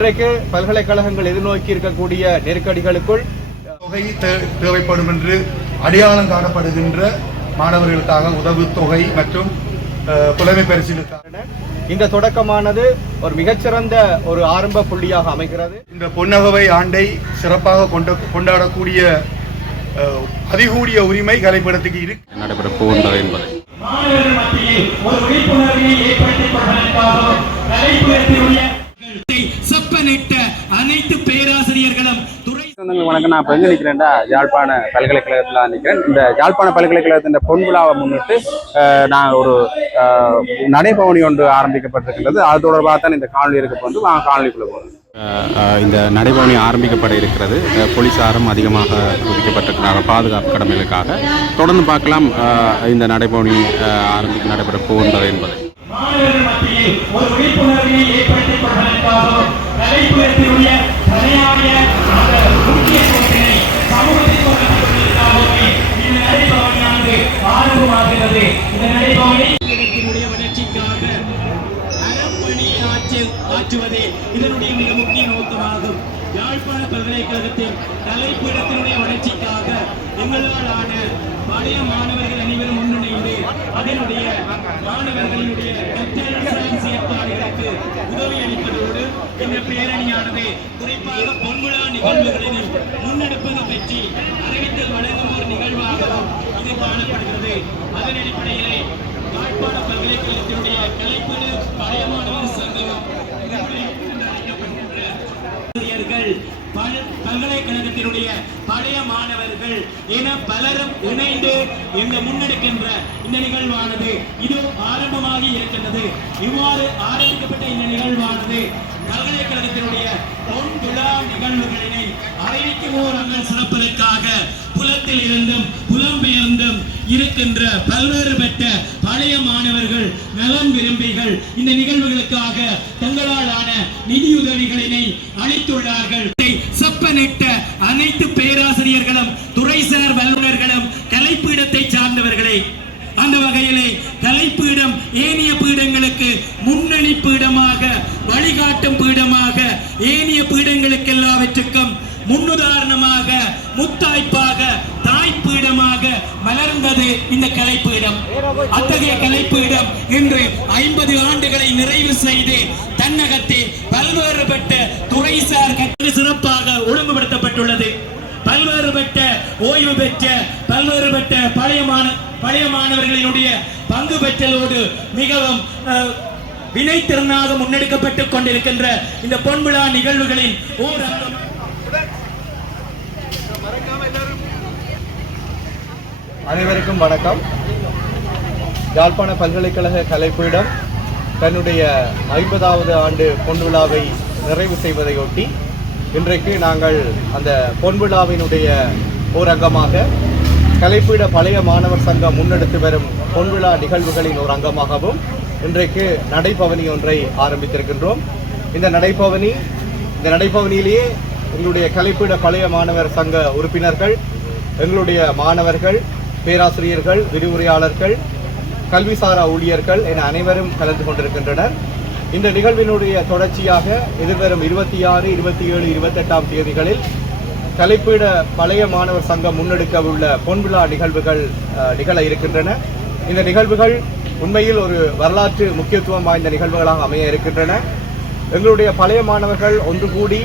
இன்றைக்கு பல்கலைக்கழகங்கள் எதிர்நோக்கி இருக்கக்கூடிய நெருக்கடிகளுக்குள் தொகை தேவைப்படும் என்று அடையாளம் காணப்படுகின்ற மாணவர்களுக்காக உதவுத்தொகை மற்றும் புலமை பரிசீலனை இந்த தொடக்கமானது ஒரு மிகச்சிறந்த ஒரு ஆரம்ப புள்ளியாக அமைகிறது. இந்த பொன்னகவை ஆண்டை சிறப்பாக கொண்டாடக்கூடிய அதிகூடிய உரிமை கலைப்படத்துக்கு இருக்கு நடைபெற போகின்றது என்பதை மாணவர்கள் மத்தியில் ஒரு விழிப்புணர்வை ஏற்படுத்திக் கொள்வதற்காக செப்பனிட்ட அனைத்து பேராசிரியர்களும் வணக்கம். நான் இப்போ எங்கே நிற்கிறேன்டா யாழ்ப்பாண பல்கலைக்கழகத்தில் நிற்கிறேன். இந்த யாழ்ப்பாண பல்கலைக்கழகத்தின் பொன் விழாவை முன்னிட்டு நான் ஒரு நடைபவனி ஒன்று ஆரம்பிக்கப்பட்டிருக்கின்றது. அது தொடர்பாக தான் இந்த காணொலி இருக்க வந்து காணொலிக்குள்ளே போகணும். இந்த நடைபவனி ஆரம்பிக்கப்பட இருக்கிறது. போலீசாரும் அதிகமாக குவிக்கப்பட்டிருக்கிறார்கள் பாதுகாப்பு கடமைகளுக்காக. தொடர்ந்து பார்க்கலாம் இந்த நடைபவனி நடைபெற போகின்றது என்பதை. மாணவர்கள் மத்தியில் ஒரு விழிப்புணர்வை ஏற்படுத்திக் கொள்வதற்காக கலைப்புலத்தினுடைய தலையாய முக்கியத்துவத்தினை சமூகத்தில் கொண்டிருப்பதற்காகவே இந்த நடைபவனியானது ஆரம்பமாகிறது. இந்த நடைபவனியினுடைய வளர்ச்சிக்காக அறப்பணியை ஆற்றுவதே இதனுடைய மிக முக்கிய நோக்கமாகும். யாழ்ப்பாண பல்கலைக்கழகத்தின் கலைப்பீடத்தினுடைய வளர்ச்சிக்காக எங்களாலான பழைய மாணவர்கள் அனைவரும் ஒன்றிணைந்து அதனுடைய மாணவர்களுடைய செயற்பாடுகளுக்கு உதவி அளிப்பதோடு இந்த பேரணியானது குறிப்பாக பொன்விழா நிகழ்வுகளில் முன்னெடுப்பது பற்றி அறிவித்தல் வழங்கும் ஒரு நிகழ்வாகவும் இது காணப்படுகிறது. அதன் அடிப்படையிலே யாழ்ப்பாண பல்கலைக்கழகத்தினுடைய கலைப்பீடு பழைய மாணவர் சங்கம் பல்கலைக்கழகத்தினுடைய பழைய மாணவர்கள் என பலரும் இணைந்து இந்த முன்னெடுக்கின்ற இந்த நிகழ்வானது இது ஆரம்பமாகி இருக்கின்றது. இவ்வாறு ஆரம்பிக்கப்பட்ட இந்த நிகழ்வானது பல்கலைக்கழகத்தினுடைய பொன் விழா நிகழ்வுகளினை அறிவிக்கும் ஓரங்கள் சிறப்பதற்காக புலத்தில் இருந்தும் புலம்பெயர்ந்தும் இருக்கின்ற பல்வேறு பெற்ற பழைய மாணவர்கள் நலன் விரும்பிகள் இந்த நிகழ்வுகளுக்காக தங்களாலான நிதியுதவிகளினை அளித்துள்ளார்கள். செப்பனிட்ட அனைத்து பேராசிரியர்களும் துறைசார் வல்லுநர்களும் கலைப்பீடத்தை சார்ந்தவர்களே. அந்த வகையிலே கலைப்பீடம் ஏனைய பீடங்களுக்கு முன்னணி பீடமாக வழிகாட்டும் பீடமாக ஏனைய பீடங்களுக்கு எல்லாவற்றுக்கும் முன்னுதாரணமாக முத்தாய்ப்பாக தாய்ப்பீடமாக மலர்ந்தது இந்த கலைப்பீடம். அத்தகைய கலைப்பீடம் இன்று 50 ஆண்டுகளை நிறைவு செய்து தன்னகத்தே பல்வேறுபட்ட துறைசார் கற்று சிறப்பாக ஒழுங்குபடுத்தப்பட்டுள்ளது. பல்வேறுபட்ட ஓய்வு பெற்ற பல்வேறுபட்ட பழைய மாணவர்களினுடைய பங்கு பெற்றலோடு மிகவும் வினைத்திறனாக முன்னெடுக்கப்பட்டுக் கொண்டிருக்கின்ற இந்த பொன்விழா நிகழ்வுகளின் ஓர் அனைவருக்கும் வணக்கம். யாழ்ப்பாண பல்கலைக்கழக கலைப்பீடம் தன்னுடைய 50வது ஆண்டு பொன்விழாவை நிறைவு செய்வதையொட்டி இன்றைக்கு நாங்கள் அந்த பொன்விழாவினுடைய ஓர் அங்கமாக கலைப்பீட பழைய மாணவர் சங்கம் முன்னெடுத்து வரும் பொன்விழா நிகழ்வுகளின் ஒரு அங்கமாகவும் இன்றைக்கு நடைபவனி ஒன்றை ஆரம்பித்திருக்கின்றோம். இந்த நடைபவனியிலேயே எங்களுடைய கலைப்பீட பழைய மாணவர் சங்க உறுப்பினர்கள், எங்களுடைய மாணவர்கள், பேராசிரியர்கள், விரிவுரையாளர்கள், கல்விசாரா ஊழியர்கள் என அனைவரும் கலந்து கொண்டிருக்கின்றனர். இந்த நிகழ்வினுடைய தொடர்ச்சியாக எதிர்வரும் 26, 27, 28ஆம் தேதிகளில் கலைப்பீட பழைய மாணவர் சங்கம் முன்னெடுக்க உள்ள பொன்விழா நிகழ்வுகள் நிகழ இருக்கின்றன. இந்த நிகழ்வுகள் உண்மையில் ஒரு வரலாற்று முக்கியத்துவம் வாய்ந்த நிகழ்வுகளாக அமைய இருக்கின்றன. எங்களுடைய பழைய மாணவர்கள் ஒன்று கூடி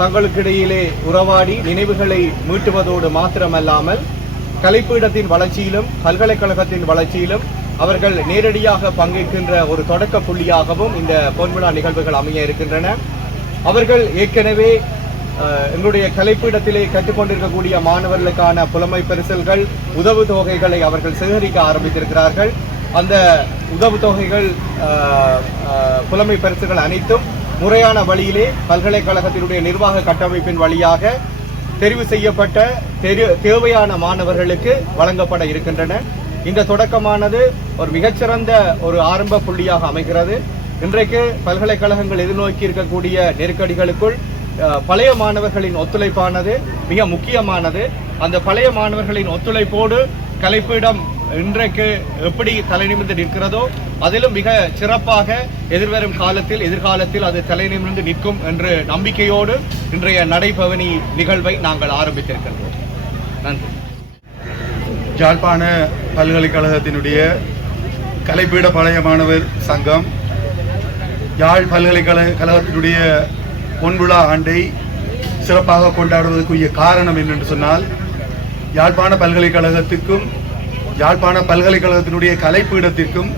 தங்களுக்கிடையிலே உறவாடி நினைவுகளை மீட்டுவதோடு மாத்திரமல்லாமல் கலைப்பீடத்தின் வளர்ச்சியிலும் பல்கலைக்கழகத்தின் வளர்ச்சியிலும் அவர்கள் நேரடியாக பங்கேற்கின்ற ஒரு தொடக்க புள்ளியாகவும் இந்த பொன்விழா நிகழ்வுகள் அமைய இருக்கின்றன. அவர்கள் ஏற்கனவே எங்களுடைய கலைப்பீடத்திலே கற்றுக்கொண்டிருக்கக்கூடிய மாணவர்களுக்கான புலமை பரிசல்கள், உதவு தொகைகளை அவர்கள் சேகரிக்க ஆரம்பித்திருக்கிறார்கள். அந்த உதவு தொகைகள், புலமை பரிசுகள் அனைத்தும் முறையான வழியிலே பல்கலைக்கழகத்தினுடைய நிர்வாக கட்டமைப்பின் வழியாக தெரிவு செய்யப்பட்ட தேவையான மாணவர்களுக்கு வழங்கப்பட இருக்கின்றன. இந்த தொடக்கமானது ஒரு மிகச்சிறந்த ஒரு ஆரம்ப புள்ளியாக அமைகிறது. இன்றைக்கு பல்கலைக்கழகங்கள் எதிர்நோக்கி இருக்கக்கூடிய நெருக்கடிகளுக்குள் பழைய மாணவர்களின் ஒத்துழைப்பானது மிக முக்கியமானது. அந்த பழைய மாணவர்களின் ஒத்துழைப்போடு கலைப்பீடம் இன்றைக்கு எப்படி தலை நிமிர்ந்து நிற்கிறதோ அதிலும் மிக சிறப்பாக எதிர்காலத்தில் அது தலை நிமிர்ந்து நிற்கும் என்ற நம்பிக்கையோடு இன்றைய நடைபவனி நிகழ்வை நாங்கள் ஆரம்பித்திருக்கின்றோம். நன்றி. யாழ்ப்பாண பல்கலைக்கழகத்தினுடைய கலைப்பீட பழைய மாணவர் சங்கம் யாழ் பல்கலைக்கழகத்தினுடைய பொன்விழா ஆண்டை சிறப்பாக கொண்டாடுவதற்குரிய காரணம் என்னென்று சொன்னால், யாழ்ப்பாண பல்கலைக்கழகத்துக்கும் யாழ்ப்பாண பல்கலைக்கழகத்தினுடைய கலைப்பீடத்திற்கும்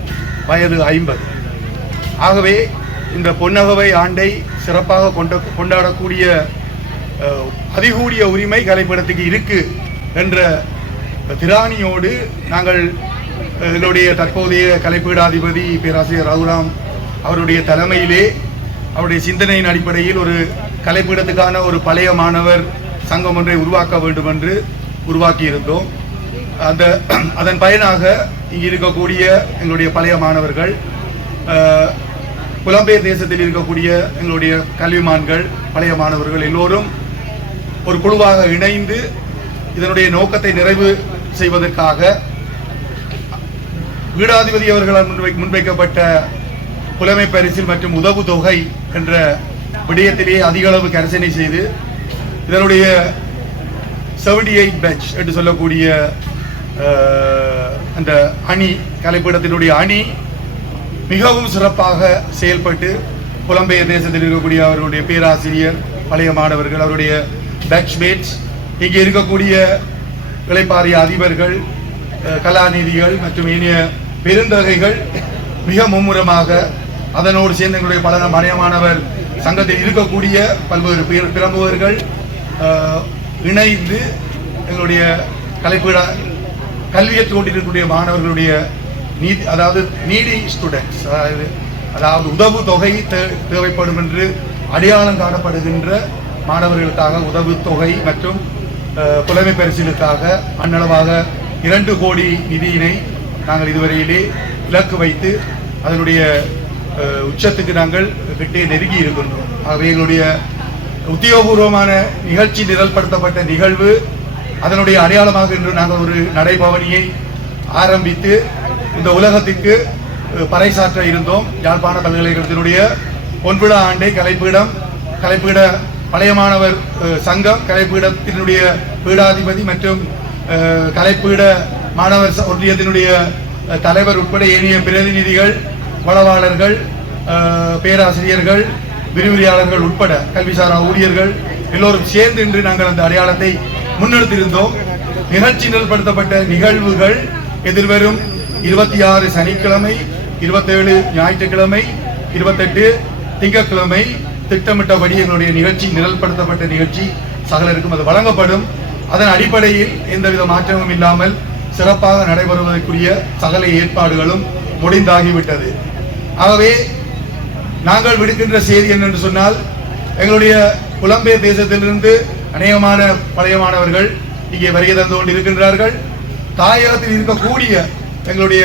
வயது 50. ஆகவே இந்த பொன்னகவை ஆண்டை சிறப்பாக கொண்டாடக்கூடிய அதிகூடிய உரிமை கலைப்பீடத்துக்கு இருக்கு என்ற திராணியோடு நாங்கள் எங்களுடைய தற்போதைய கலைப்பீடாதிபதி பேராசிரியர் ரகுராம் அவருடைய தலைமையிலே அவருடைய சிந்தனையின் அடிப்படையில் ஒரு கலைப்பீடத்துக்கான ஒரு பழைய மாணவர் சங்கம் ஒன்றை உருவாக்க வேண்டும் என்று உருவாக்கியிருந்தோம். அதன் பயனாக இங்கு இருக்கக்கூடிய எங்களுடைய பழைய மாணவர்கள், புலம்பெயர் தேசத்தில் இருக்கக்கூடிய எங்களுடைய கல்விமான்கள், பழைய மாணவர்கள் எல்லோரும் ஒரு குழுவாக இணைந்து இதனுடைய நோக்கத்தை நிறைவு செய்வதற்காக பீடாதிபதி அவர்களால் முன்வைக்கப்பட்ட புலமை பரிசில் மற்றும் உதவு தொகை என்ற விடயத்திலேயே அதிக அளவு கரிசனை செய்து இதனுடைய 78 பேட்ச் என்று சொல்லக்கூடிய அந்த அணி, கலைப்பீடத்தினுடைய அணி மிகவும் சிறப்பாக செயல்பட்டு புலம்பெயர் தேசத்தில் இருக்கக்கூடிய அவருடைய பேராசிரியர், பழைய மாணவர்கள், அவருடைய பேட்ச்மேட்ஸ், இங்கே இருக்கக்கூடிய இளைப்பாறிய அதிபர்கள், கலாநிதிகள் மற்றும் இனிய பெருந்தகைகள் மிக மும்முரமாக அதனோடு சேர்ந்து எங்களுடைய பழைய மாணவர் சங்கத்தில் இருக்கக்கூடிய பல்வேறு பிரமுகர்கள் இணைந்து எங்களுடைய கலைப்பீட கல்வியற்று கொண்டிருக்கக்கூடிய மாணவர்களுடைய நீடி ஸ்டூடெண்ட்ஸ், அதாவது உதவு தொகை தேவைப்படும் என்று அடையாளம் காணப்படுகின்ற மாணவர்களுக்காக உதவு தொகை மற்றும் புலமை பரிசிலுக்காக அன்னளவாக 2 கோடி நிதியினை நாங்கள் இதுவரையிலே இலக்கு வைத்து அதனுடைய உச்சத்துக்கு நாங்கள் கிட்டே நெருங்கி இருக்கின்றோம். ஆகவே எங்களுடைய உத்தியோகபூர்வமான நிகழ்ச்சி நிரல்படுத்தப்பட்ட நிகழ்வு அதனுடைய அடையாளமாக இன்று நாங்கள் ஒரு நடைபவனியை ஆரம்பித்து இந்த உலகத்திற்கு பறைசாற்ற இருந்தோம். யாழ்ப்பாண பல்கலைக்கழகத்தினுடைய பொன்விழா ஆண்டை கலைப்பீட பழைய மாணவர் சங்கம், கலைப்பீடத்தினுடைய பீடாதிபதி மற்றும் கலைப்பீட மாணவர் ஒன்றியத்தினுடைய தலைவர் உட்பட ஏனைய பிரதிநிதிகள், வளவாளர்கள், பேராசிரியர்கள், விரிவுரையாளர்கள் உட்பட கல்விசாரா ஊழியர்கள் எல்லோரும் சேர்ந்து இன்று நாங்கள் அந்த அடையாளத்தை முன்னெடுத்திருந்தோம். நிகழ்ச்சி நிரல்படுத்தப்பட்ட நிகழ்வுகள் எதிர்வரும் 26 சனிக்கிழமை, 27 ஞாயிற்றுக்கிழமை, 28 திங்கட்கிழமை திட்டமிட்டபடி எங்களுடைய நிகழ்ச்சி நிரல்படுத்தப்பட்ட நிகழ்ச்சி சகலருக்கும் அது வழங்கப்படும். அதன் அடிப்படையில் எந்தவித மாற்றமும் இல்லாமல் சிறப்பாக நடைபெறுவதற்குரிய சகல ஏற்பாடுகளும் முடிந்தாகிவிட்டது. ஆகவே நாங்கள் விடுக்கின்ற செய்தி என்னென்று சொன்னால், எங்களுடைய புலம்பெயர் தேசத்திலிருந்து அநேகமான பழைய மாணவர்கள் இங்கே வருகை தந்து கொண்டு இருக்கின்றார்கள். தாயகத்தில் இருக்கக்கூடிய எங்களுடைய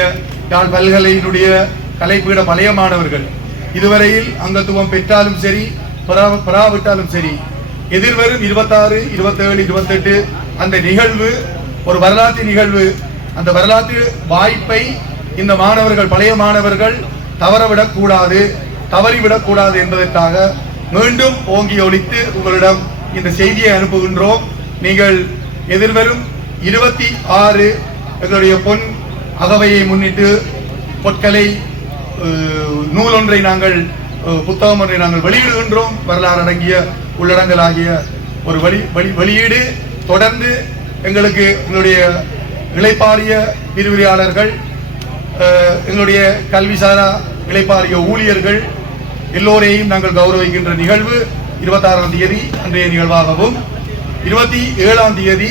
யாழ் பல்கலையினுடைய கலைப்பீட பழைய மாணவர்கள் இதுவரையில் அங்கத்துவம் பெற்றாலும் சரி, பெறாவிட்டாலும் சரி, எதிர்வரும் 26, 27, 28 அந்த நிகழ்வு ஒரு வரலாற்று நிகழ்வு. அந்த வரலாற்று வாய்ப்பை இந்த மாணவர்கள், பழைய மாணவர்கள் தவறிவிடக்கூடாது என்பதற்காக மீண்டும் ஓங்கி ஒலித்து உங்களிடம் இந்த செய்தியை அனுப்புகின்றோம். நீங்கள் எதிர்வரும் 26 எங்களுடைய பொன் அகவையை முன்னிட்டு பொற்கலை நூல் ஒன்றை நாங்கள், புத்தகம் ஒன்றை நாங்கள் வெளியிடுகின்றோம். வரலாறு அடங்கிய உள்ளடங்கலாகிய ஒரு வெளியீடு. தொடர்ந்து எங்களுடைய இளைப்பாறிய விரிவுரையாளர்கள், எங்களுடைய கல்விசாரா இளைப்பாறிய ஊழியர்கள் எல்லோரையும் நாங்கள் கௌரவிக்கின்ற நிகழ்வு 26ஆம் தேதி அன்றைய நிகழ்வாகவும், 27ஆம் தேதி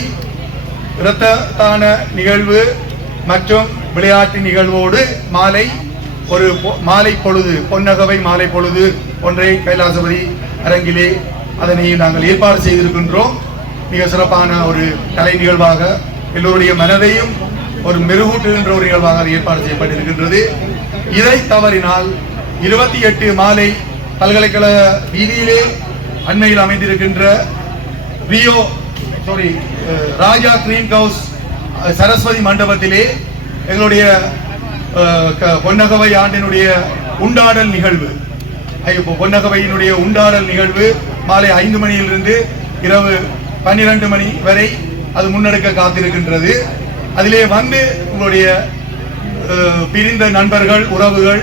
இரத்த தான நிகழ்வு மற்றும் விளையாட்டு நிகழ்வோடு மாலை பொழுது பொன்னகவை மாலை பொழுது ஒன்றை கைலாசபதி அரங்கிலே அதனை நாங்கள் ஏற்பாடு செய்திருக்கின்றோம். மிக சிறப்பான ஒரு கலை நிகழ்வாக, எல்லோருடைய மனதையும் ஒரு மெருகூட்டுகின்ற ஒரு நிகழ்வாக அது ஏற்பாடு செய்யப்பட்டிருக்கின்றது. இதை தவறினால் 28 மாலை பல்கலைக்கழக வீதியிலே அண்மையில் அமைந்திருக்கின்ற ராஜா கிரீன் ஹவுஸ் சரஸ்வதி மண்டபத்திலே எங்களுடைய பொன்னகவை ஆண்டினுடைய உண்டாடல் நிகழ்வு, பொன்னகவையினுடைய உண்டாடல் நிகழ்வு மாலை 5 மணியிலிருந்து இரவு 12 மணி வரை அது முன்னெடுக்க காத்திருக்கின்றது. அதிலே வந்து உங்களுடைய பிரிந்த நண்பர்கள், உறவுகள்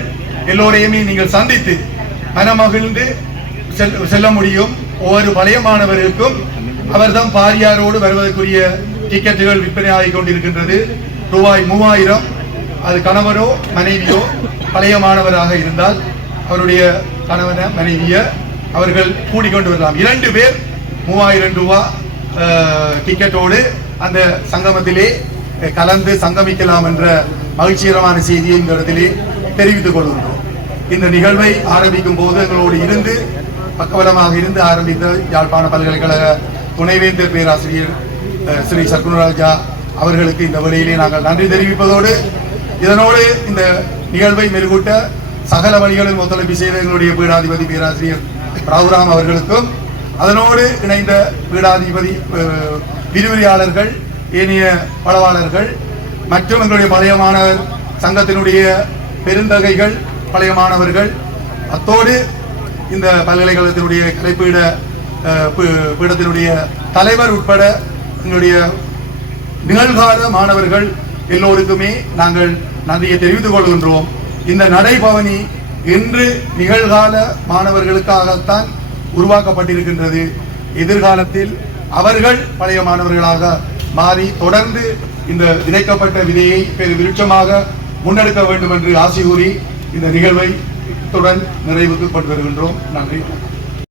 எல்லோரையுமே நீங்கள் சந்தித்து மனமகிழ்ந்து செல்ல முடியும். ஒவ்வொரு பழைய மாணவருக்கும் அவர்தான் பாரியாரோடு வருவதற்குரிய டிக்கெட்டுகள் விற்பனை ஆகிக் கொண்டிருக்கின்றது. ரூபாய் 3000. அது கணவரோ மனைவியோ பழைய மாணவராக இருந்தால் அவருடைய கணவன மனைவிய அவர்கள் கூடிக்கொண்டு வரலாம். 2 பேர் 3000 ரூபாய் டிக்கெட்டோடு அந்த சங்கமத்திலே கலந்து சங்கமிக்கலாம் என்ற மகிழ்ச்சிகரமான செய்தியை இந்த இடத்திலே தெரிவித்துக் கொள்கின்றோம். இந்த நிகழ்வை ஆரம்பிக்கும் போது எங்களோடு இருந்து பக்கபலமாக இருந்து ஆரம்பித்த யாழ்ப்பாண பல்கலைக்கழக துணைவேந்தர் பேராசிரியர் ஸ்ரீ சர்க்குணராஜா அவர்களுக்கு இந்த வழியிலே நாங்கள் நன்றி தெரிவிப்பதோடு, இதனோடு இந்த நிகழ்வை மெருகூட்ட சகல வழிகளில் ஒத்துழைப்பு செய்த எங்களுடைய பீடாதிபதி பேராசிரியர் ராகுராம் அவர்களுக்கும், அதனோடு இணைந்த பீடாதிபதி விரிவுரையாளர்கள், ஏனைய பலவாளர்கள் மற்றும் எங்களுடைய பழைய மாணவர் சங்கத்தினுடைய பெருந்தகைகள், பழைய மாணவர்கள், அத்தோடு இந்த பல்கலைக்கழகத்தினுடைய கலைப்பீட பீடத்தினுடைய தலைவர் உட்பட எங்களுடைய நிகழ்கால மாணவர்கள் எல்லோருக்குமே நாங்கள் நன்றியை தெரிவித்துக் கொள்கின்றோம். இந்த நடைபவனி இன்று நிகழ்கால மாணவர்களுக்காகத்தான் உருவாக்கப்பட்டிருக்கின்றது. எதிர்காலத்தில் அவர்கள் பழைய மாணவர்களாக மாறி தொடர்ந்து இந்த விதைக்கப்பட்ட விதையை பெரு விருட்சமாக முன்னெடுக்க வேண்டும் என்று ஆசி கூறி இந்த நிகழ்வை இத்துடன் நிறைவுக்கு கொண்டு வருகின்றோம். நன்றி.